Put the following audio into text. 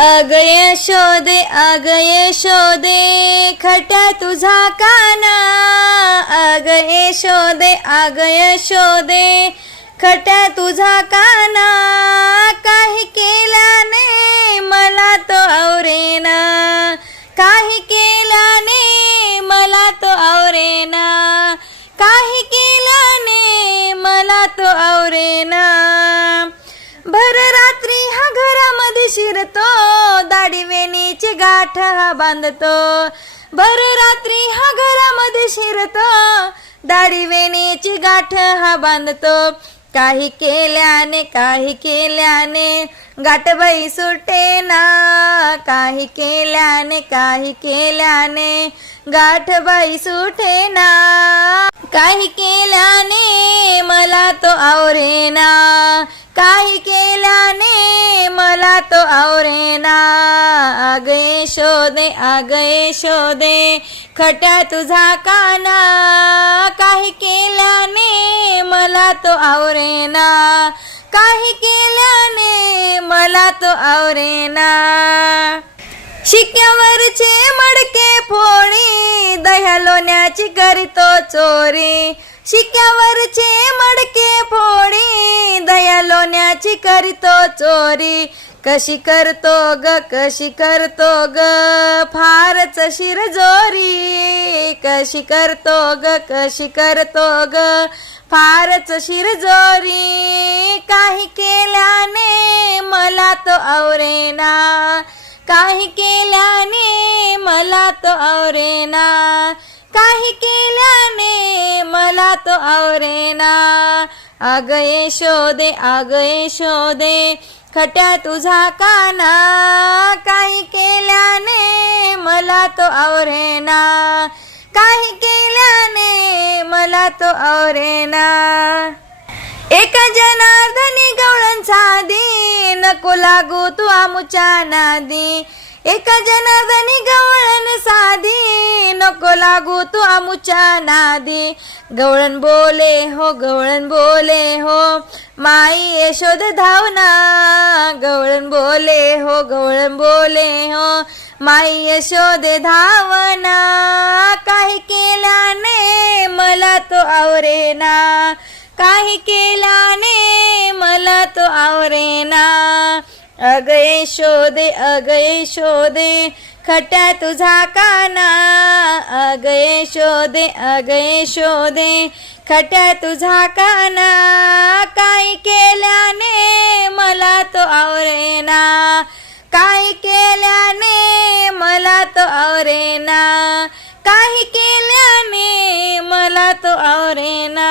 अगये शोधे अगये शोधे खट्या तुझा काना. अग शोधे अगये शोधे खट्या तुझा काना. काही केल्याने मला तो आवरेना. काही केल्याने मला तो आवरेना. काही केल्याने मला तो आवरेना. गाठ हा बांधतो. भर रात्री हा घरामध्ये शिरतो. दाढी वेणीची गाठ हा बांधतो. काही केल्याने काही केल्याने गाठबाई सुटे ना. काही केल्याने काही केल्याने गाठबाई सुटे ना. काही केल्याने मला तो आवरेना काही केल्याने मला तो आवरेना गए शोधे आगे शोधे. खट्या तुझा काना काही केल्याने मला तो आवरेना काही केल्याने मला तो आवरेना शिक्यावरचे मडके फोडी दह्या लोण्याची करीतो चोरी. शिक्यावरचे मडके फोडी दया लोण्याची करीतो चोरी. कशी करतो ग कशी करतो ग? फारच शिरजोरी. कशी करतो ग कशी करतो ग? फारच शिरजोरी. काही केल्याने मला तो आवरेना. काही केल्याने मला तो आवरेना. काही केल्याने मला तो आवरेना. अग यशोदे अग शोधे. खट्या तुझा काना काही केल्याने मला तो आवरेना. काही केल्याने मला तो आवरेना. एका जनार्दनी गवळण साधी नको लागू तू आमुच्या नादी. एका जनार्दनी गवळण साधी नको लागू तू आमुच्या नादी. गवळण बोले हो गवळण बोले हो माई यशोद धावना. गवळण बोले हो गवळण बोले हो माई यशोद धावना. काही केल्याने मला तो आवरेना. काही केल्याने मला तो आवरेना. अगये शोधे अगये शोधे खट्या तुझा काना. अगये शोधे अगये शोधे खट्या तुझा काना. काय केल्याने मला तो आवरेना? काय केल्याने मला तो आवरेना? काही केल्याने मला तो आवरेना?